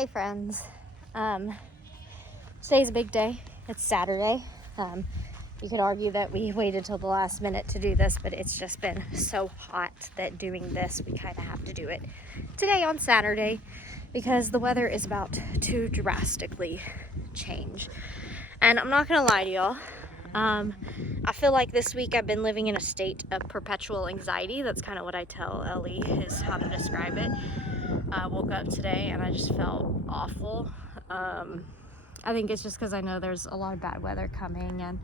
Hey friends, today's a big day. It's Saturday. You could argue that we waited till the last minute to do this, but it's just been so hot that doing this, we kind of have to do it today on Saturday because the weather is about to drastically change. And I'm not gonna lie to y'all, I feel like this week I've been living in a state of perpetual anxiety. That's kind of what I tell Ellie is how to describe it. I woke up today and I just felt awful. I think it's just because I know there's a lot of bad weather coming and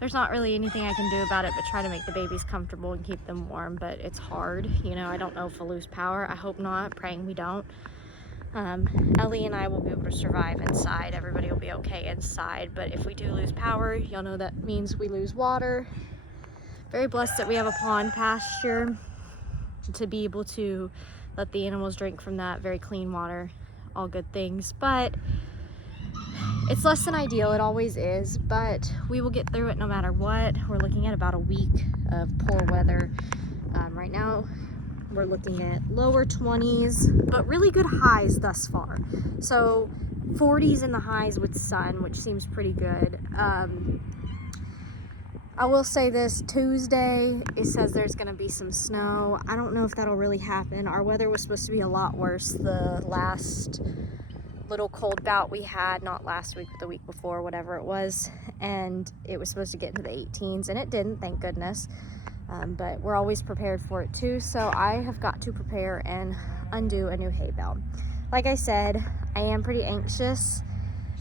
there's not really anything I can do about it but try to make the babies comfortable and keep them warm, but it's hard. You know, I don't know if we'll lose power. I hope not, praying we don't. Ellie and I will be able to survive inside. Everybody will be okay inside, but if we do lose power, y'all know that means we lose water. Very blessed that we have a pond pasture to be able to let the animals drink from that. Very clean water, all good things, but it's less than ideal. It always is, but we will get through it no matter what. We're looking at about a week of poor weather. Right now we're looking at lower 20s, but really good highs thus far. So 40s in the highs with sun, which seems pretty good. I will say this, Tuesday, it says there's gonna be some snow. I don't know if that'll really happen. Our weather was supposed to be a lot worse the last little cold bout we had, not last week, but the week before, whatever it was. And it was supposed to get into the 18s, and it didn't, thank goodness. But we're always prepared for it too, so I have got to prepare and undo a new hay bale. Like I said, I am pretty anxious,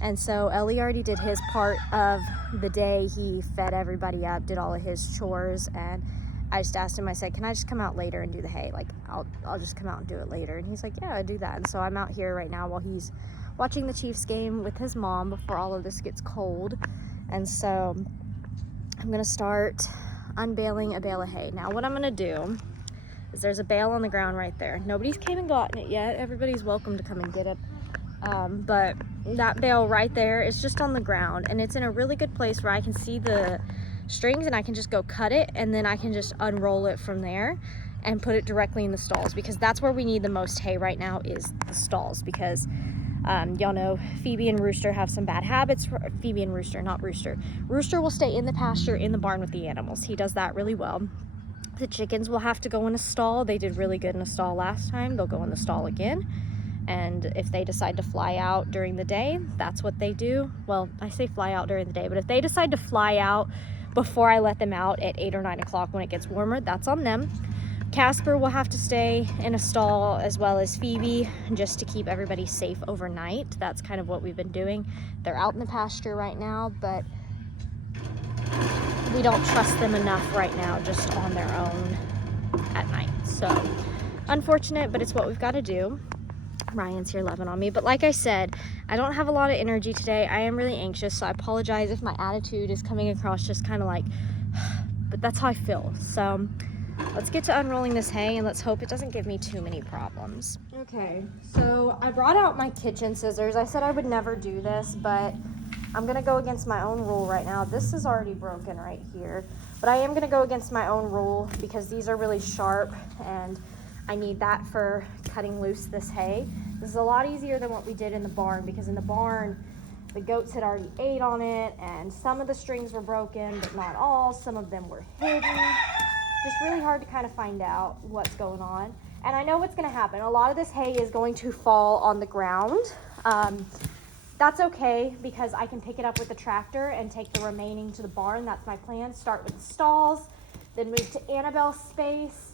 and so Ellie already did his part of the day. He fed everybody up, did all of his chores, and I just asked him, I said, can I just come out later and do the hay? Like, I'll just come out and do it later. And he's like, yeah, I'll do that. And so I'm out here right now while he's watching the Chiefs game with his mom before all of this gets cold. And so I'm gonna start unbaling a bale of hay. Now what I'm gonna do is there's a bale on the ground right there. Nobody's came and gotten it yet. Everybody's welcome to come and get it. But that bale right there is just on the ground, and it's in a really good place where I can see the strings and I can just go cut it, and then I can just unroll it from there and put it directly in the stalls, because that's where we need the most hay right now, is the stalls, because y'all know Phoebe and Rooster have some bad habits. Phoebe and Rooster, not Rooster. Rooster will stay in the pasture in the barn with the animals. He does that really well. The chickens will have to go in a stall. They did really good in a stall last time. They'll go in the stall again. And if they decide to fly out during the day, that's what they do. Well, I say fly out during the day, but if they decide to fly out before I let them out at 8 or 9 o'clock when it gets warmer, that's on them. Casper will have to stay in a stall, as well as Phoebe, just to keep everybody safe overnight. That's kind of what we've been doing. They're out in the pasture right now, but we don't trust them enough right now just on their own at night. So unfortunate, but it's what we've got to do. Ryan's here loving on me, but like I said, I don't have a lot of energy today. I am really anxious, so I apologize if my attitude is coming across just kind of like, but that's how I feel. So let's get to unrolling this hay and let's hope it doesn't give me too many problems. Okay, so I brought out my kitchen scissors. I said I would never do this, but I'm gonna go against my own rule right now. This is already broken right here, but I am gonna go against my own rule because these are really sharp and I need that for cutting loose this hay. This is a lot easier than what we did in the barn, because in the barn, the goats had already ate on it and some of the strings were broken, but not all. Some of them were hidden. Just really hard to kind of find out what's going on. And I know what's gonna happen. A lot of this hay is going to fall on the ground. That's okay, because I can pick it up with the tractor and take the remaining to the barn. That's my plan. Start with the stalls, then move to Annabelle's space.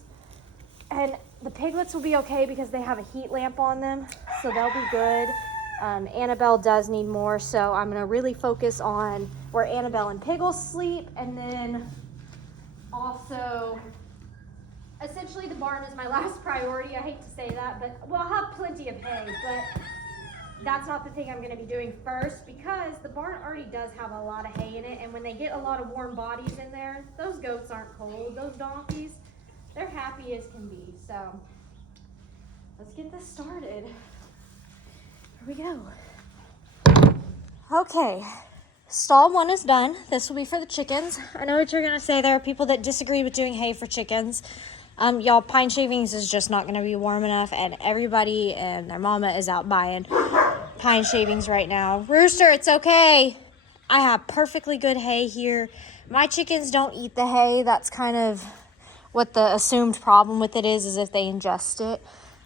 And the piglets will be okay because they have a heat lamp on them, so they'll be good. Annabelle does need more, so I'm gonna really focus on where Annabelle and Piggle sleep, and then also, essentially the barn is my last priority. I hate to say that, but we'll have plenty of hay, but that's not the thing I'm gonna be doing first, because the barn already does have a lot of hay in it, and when they get a lot of warm bodies in there, those goats aren't cold, those donkeys, they're happy as can be. So let's get this started. Here we go. Okay, stall 1 is done. This will be for the chickens. I know what you're gonna say. There are people that disagree with doing hay for chickens. Y'all, pine shavings is just not going to be warm enough, and everybody and their mama is out buying pine shavings right now. Rooster, it's okay. I have perfectly good hay here. My chickens don't eat the hay. That's kind of what the assumed problem with it is if they ingest it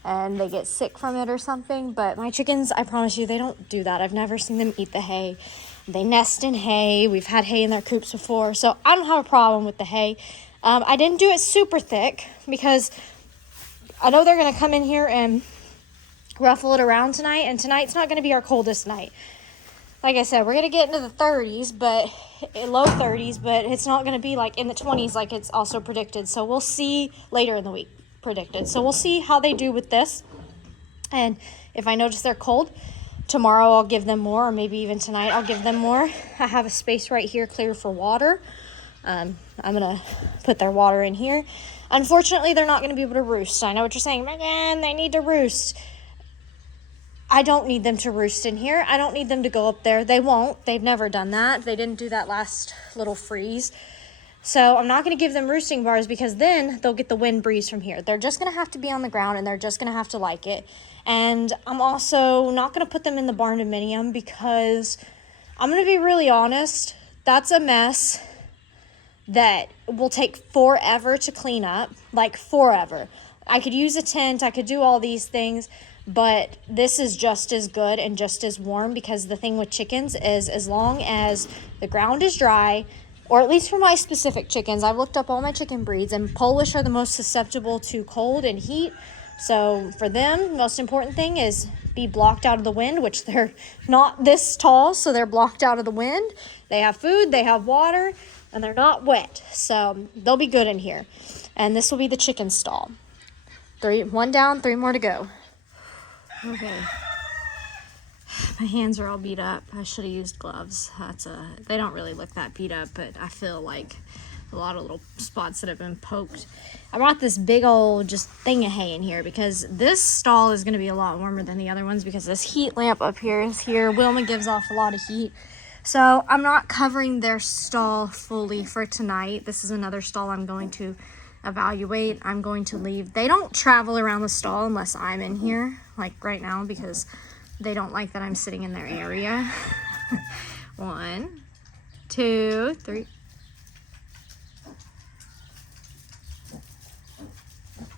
and they get sick from it or something. But my chickens, I promise you, they don't do that. I've never seen them eat the hay. They nest in hay. We've had hay in their coops before, so I don't have a problem with the hay. I didn't do it super thick because I know they're going to come in here and ruffle it around tonight, and tonight's not going to be our coldest night. Like I said, we're going to get into the 30s, but low 30s, but it's not going to be like in the 20s like it's also predicted. So we'll see later in the week predicted. So we'll see how they do with this. And if I notice they're cold, tomorrow I'll give them more, or maybe even tonight I'll give them more. I have a space right here clear for water. I'm going to put their water in here. Unfortunately, they're not going to be able to roost. I know what you're saying, Megan, they need to roost. I don't need them to roost in here. I don't need them to go up there. They won't. They've never done that. They didn't do that last little freeze. So I'm not going to give them roosting bars because then they'll get the wind breeze from here. They're just going to have to be on the ground, and they're just going to have to like it. And I'm also not going to put them in the barn dominium because I'm going to be really honest. That's a mess that will take forever to clean up, like forever. I could use a tent, I could do all these things, but this is just as good and just as warm because the thing with chickens is as long as the ground is dry, or at least for my specific chickens, I've looked up all my chicken breeds, and Polish are the most susceptible to cold and heat. So for them, most important thing is be blocked out of the wind, which they're not this tall, so they're blocked out of the wind. They have food, they have water, and they're not wet, so they'll be good in here. And this will be the chicken stall. 1 down, 3 more to go. Okay. My hands are all beat up. I should have used gloves. They don't really look that beat up, but I feel like a lot of little spots that have been poked. I brought this big old just thing of hay in here because this stall is going to be a lot warmer than the other ones because this heat lamp up here is here. Wilma gives off a lot of heat. So I'm not covering their stall fully for tonight. This is another stall I'm going to evaluate. I'm going to leave. They don't travel around the stall unless I'm in here, like right now, because they don't like that I'm sitting in their area. 1, 2, 3.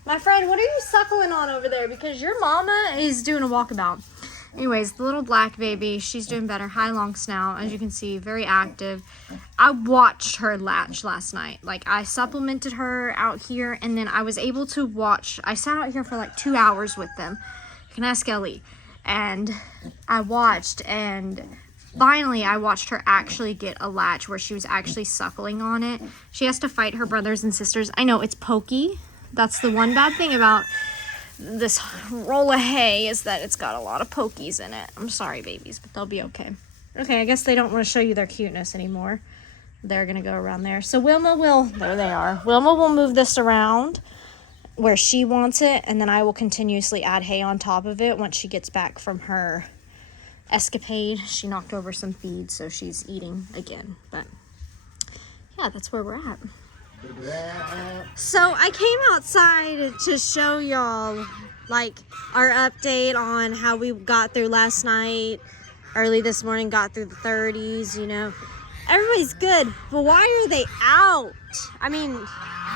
My friend, what are you suckling on over there? Because your mama is doing a walkabout. Anyways, the little black baby, she's doing better. High long snout, as you can see, very active. I watched her latch last night. Like, I supplemented her out here, and then I was able to watch. I sat out here for like 2 hours with them. You can ask Ellie. And I watched, and finally I watched her actually get a latch where she was actually suckling on it. She has to fight her brothers and sisters. I know, it's pokey. That's the one bad thing about this roll of hay is that it's got a lot of pokies in it. I'm sorry, babies, but they'll be okay. Okay, I guess they don't want to show you their cuteness anymore. They're going to go around there. So Wilma will, there they are. Wilma will move this around where she wants it, and then I will continuously add hay on top of it once she gets back from her escapade. She knocked over some feed, so she's eating again. But yeah, that's where we're at. So I came outside to show y'all like our update on how we got through last night. Early this morning, got through the 30s, you know. Everybody's good, but why are they out? I mean,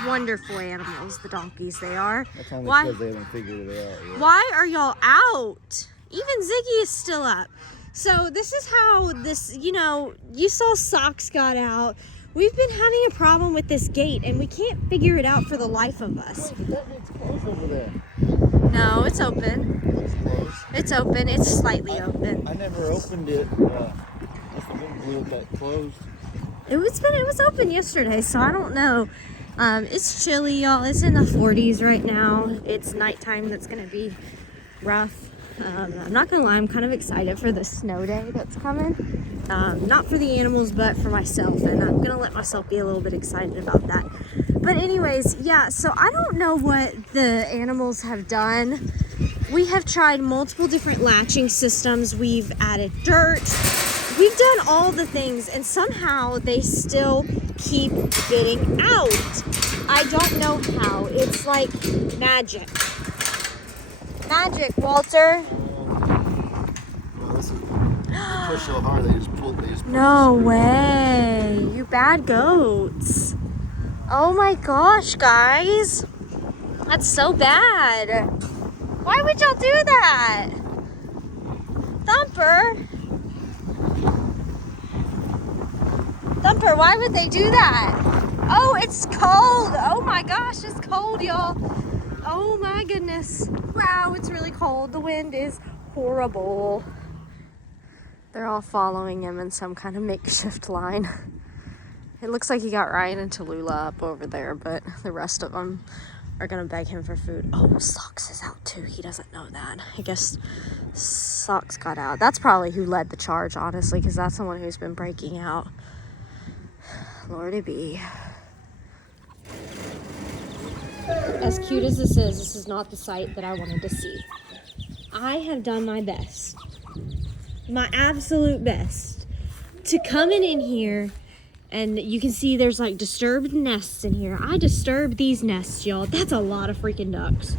wonderful animals, the donkeys they are. That's only because they haven't figured it out yet. Why are y'all out? Even Ziggy is still up. So this is how this, you know, you saw Socks got out. We've been having a problem with this gate, and we can't figure it out for the life of us. That gate's closed over there. No, it's open. It's closed. It's open. It's slightly open. I never opened it. That's the big wheel that closed. It was open yesterday, so I don't know. It's chilly, y'all. It's in the 40s right now. It's nighttime. That's gonna be rough. I'm not gonna lie, I'm kind of excited for the snow day that's coming. Not for the animals, but for myself, and I'm gonna let myself be a little bit excited about that. But anyways, yeah, so I don't know what the animals have done. We have tried multiple different latching systems. We've added dirt. We've done all the things, and somehow they still keep getting out. I don't know how. It's like magic. Magic, Walter. Well, this is they push so hard they just pull. No way. You bad goats. Oh my gosh, guys. That's so bad. Why would y'all do that? Thumper. Thumper, why would they do that? Oh, it's cold. Oh my gosh, it's cold, y'all. Oh my goodness. Wow, it's really cold. The wind is horrible. They're all following him in some kind of makeshift line. It looks like he got Ryan and Tallulah up over there, but the rest of them are gonna beg him for food. Oh, Socks is out too. He doesn't know that. I guess Socks got out. That's probably who led the charge, honestly, because that's the one who's been breaking out. Lordy be. As cute as this is not the sight that I wanted to see. I have done my best. My absolute best to come in here, and you can see there's like disturbed nests in here. I disturbed these nests, y'all. That's a lot of freaking ducks.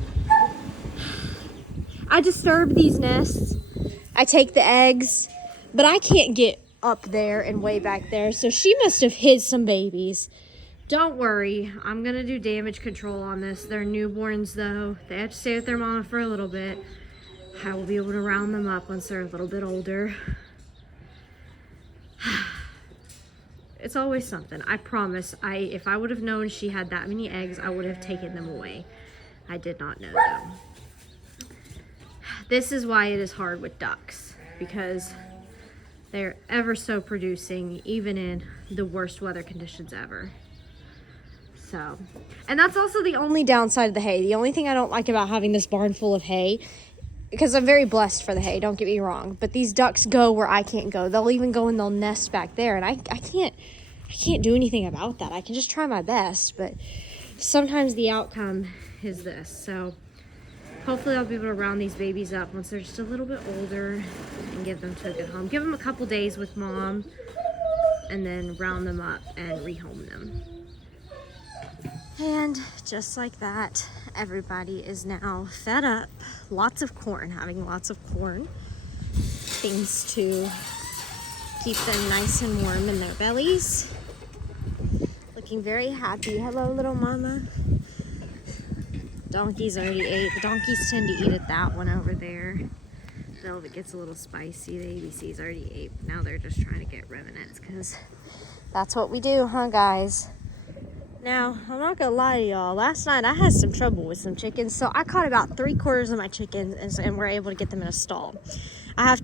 I disturb these nests. I take the eggs, but I can't get up there and way back there, so she must have hid some babies. Don't worry, I'm gonna do damage control on this. They're newborns though. They have to stay with their mama for a little bit. I will be able to round them up once they're a little bit older. It's always something. I promise. If I would have known she had that many eggs, I would have taken them away. I did not know though. This is why it is hard with ducks, because they're ever so producing, even in the worst weather conditions ever. So, and that's also the only downside of the hay. The only thing I don't like about having this barn full of hay, because I'm very blessed for the hay, don't get me wrong, but these ducks go where I can't go. They'll even go and they'll nest back there, and I can't do anything about that. I can just try my best, but sometimes the outcome is this. So hopefully I'll be able to round these babies up once they're just a little bit older and give them to a good home. Give them a couple days with mom and then round them up and rehome them. And just like that, everybody is now fed up. Lots of corn, having lots of corn. Things to keep them nice and warm in their bellies. Looking very happy. Hello, little mama. Donkeys already ate. The donkeys tend to eat at that one over there. Velvet gets a little spicy. The ABCs already ate. Now they're just trying to get remnants because that's what we do, huh, guys? Now, I'm not gonna lie to y'all. Last night I had some trouble with some chickens, so I caught about 3/4 of my chickens and we're able to get them in a stall. I have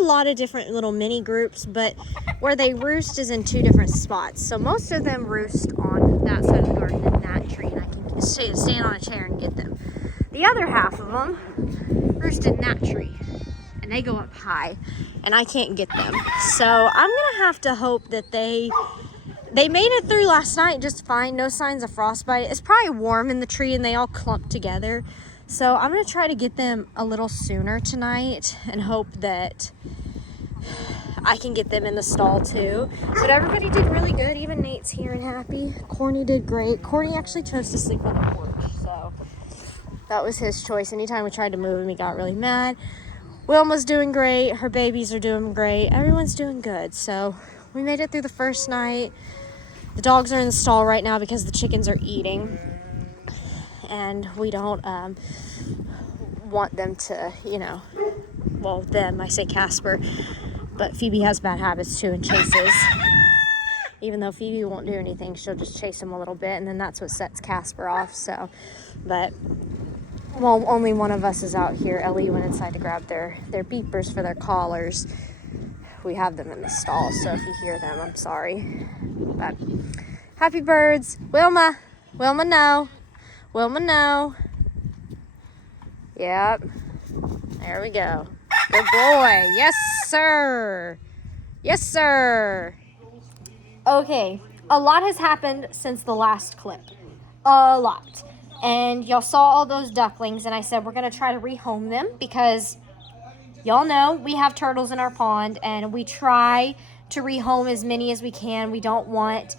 a lot of different little mini groups, but where they roost is in 2 different spots. So most of them roost on that side of the garden in that tree, and I can stand on a chair and get them. The other half of them roost in that tree, and they go up high, and I can't get them. So I'm gonna have to hope that they made it through last night just fine. No signs of frostbite. It's probably warm in the tree, and they all clumped together. So I'm going to try to get them a little sooner tonight and hope that I can get them in the stall too. But everybody did really good. Even Nate's here and happy. Corny did great. Corny actually chose to sleep on the porch. So that was his choice. Anytime we tried to move him, he got really mad. Wilma's doing great. Her babies are doing great. Everyone's doing good. So we made it through the first night. The dogs are in the stall right now because the chickens are eating. And we don't want them to, well, them, I say Casper, but Phoebe has bad habits too and chases. Even though Phoebe won't do anything, she'll just chase him a little bit, and then that's what sets Casper off. So, but, well, only one of us is out here. Ellie went inside to grab their beepers for their collars. We have them in the stall, so if you hear them, I'm sorry. But happy birds. Wilma no. Wilma, no. Yep. There we go. Good boy. Yes, sir. Yes, sir. Okay. A lot has happened since the last clip. A lot. And y'all saw all those ducklings, and I said we're going to try to rehome them because y'all know we have turtles in our pond, and we try to rehome as many as we can. We don't want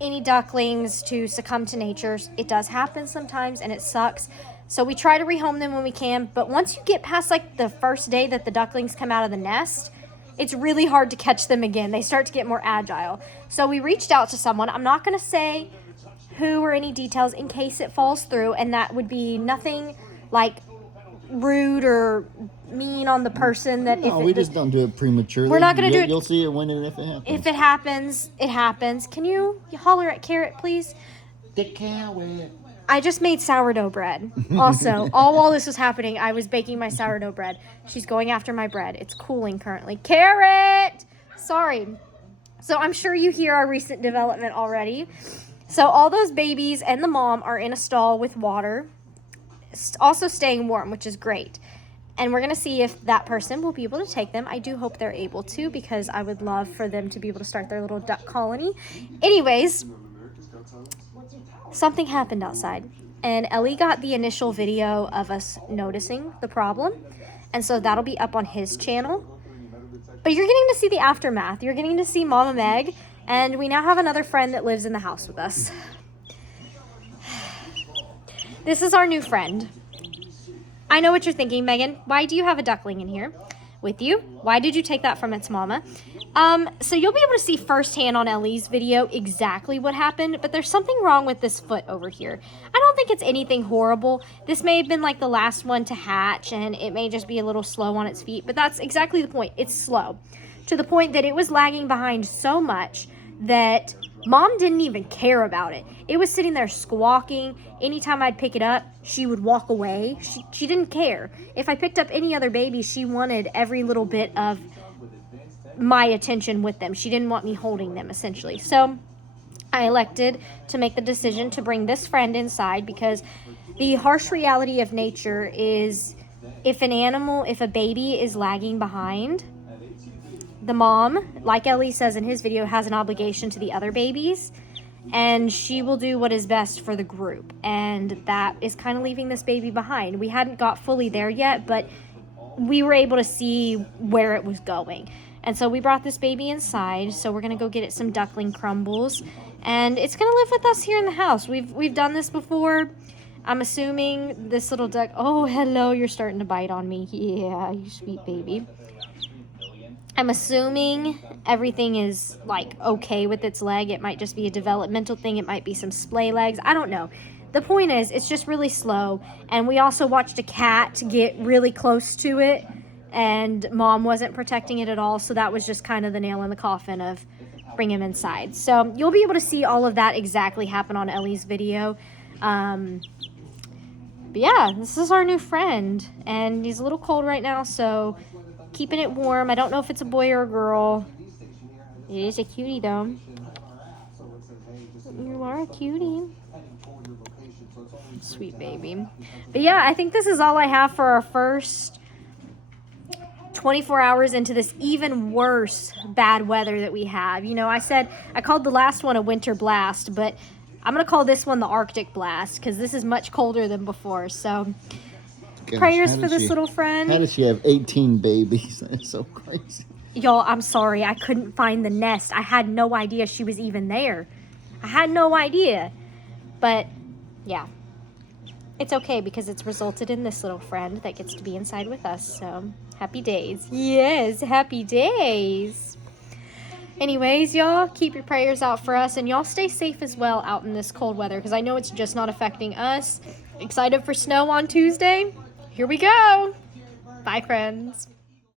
any ducklings to succumb to nature. It does happen sometimes and it sucks. So we try to rehome them when we can. But once you get past like the first day that the ducklings come out of the nest, it's really hard to catch them again. They start to get more agile. So we reached out to someone. I'm not going to say who or any details in case it falls through, and that would be nothing like rude or mean on the person. That No, we just don't do it prematurely. We're not going to do it. You'll see it when and if it happens. If it happens, it happens. Can you holler at Carrot, please? The carrot. I just made sourdough bread. Also, all while this was happening, I was baking my sourdough bread. She's going after my bread. It's cooling currently. Carrot! Sorry. So I'm sure you hear our recent development already. So all those babies and the mom are in a stall with water, also staying warm, which is great. And we're going to see if that person will be able to take them. I do hope they're able to, because I would love for them to be able to start their little duck colony. Anyways, something happened outside, and Ellie got the initial video of us noticing the problem, and so that'll be up on his channel. But you're getting to see the aftermath. You're getting to see Mama Meg, and we now have another friend that lives in the house with us. This is our new friend. I know what you're thinking, Megan. Why do you have a duckling in here with you? Why did you take that from its mama? So you'll be able to see firsthand on Ellie's video exactly what happened, but there's something wrong with this foot over here. I don't think it's anything horrible. This may have been like the last one to hatch, and it may just be a little slow on its feet, but that's exactly the point. It's slow, to the point that it was lagging behind so much that Mom didn't even care about it. It was sitting there squawking. Anytime I'd pick it up, she would walk away. She didn't care. If I picked up any other baby, she wanted every little bit of my attention with them. She didn't want me holding them, essentially. So I elected to make the decision to bring this friend inside, because the harsh reality of nature is if a baby is lagging behind, the mom, like Ellie says in his video, has an obligation to the other babies, and she will do what is best for the group. And that is kind of leaving this baby behind. We hadn't got fully there yet, but we were able to see where it was going. And so we brought this baby inside. So we're going to go get it some duckling crumbles, and it's going to live with us here in the house. We've done this before. I'm assuming this little duck. Oh, hello, you're starting to bite on me. Yeah, you sweet baby. I'm assuming everything is like okay with its leg. It might just be a developmental thing. It might be some splay legs. I don't know. The point is, it's just really slow. And we also watched a cat get really close to it, and Mom wasn't protecting it at all. So that was just kind of the nail in the coffin of bring him inside. So you'll be able to see all of that exactly happen on Ellie's video. But yeah, this is our new friend, and he's a little cold right now, so keeping it warm. I don't know if it's a boy or a girl. It is a cutie, though. You are a cutie. Sweet baby. But yeah, I think this is all I have for our first 24 hours into this even worse bad weather that we have. You know, I called the last one a winter blast, but I'm going to call this one the Arctic blast, because this is much colder than before. So gosh, prayers for this little friend. How does she have 18 babies? That's so crazy. Y'all, I'm sorry. I couldn't find the nest. I had no idea she was even there. I had no idea. But, yeah. It's okay, because it's resulted in this little friend that gets to be inside with us. So, happy days. Yes, happy days. Anyways, y'all, keep your prayers out for us. And y'all stay safe as well out in this cold weather, because I know it's just not affecting us. Excited for snow on Tuesday? Here we go. Bye, friends.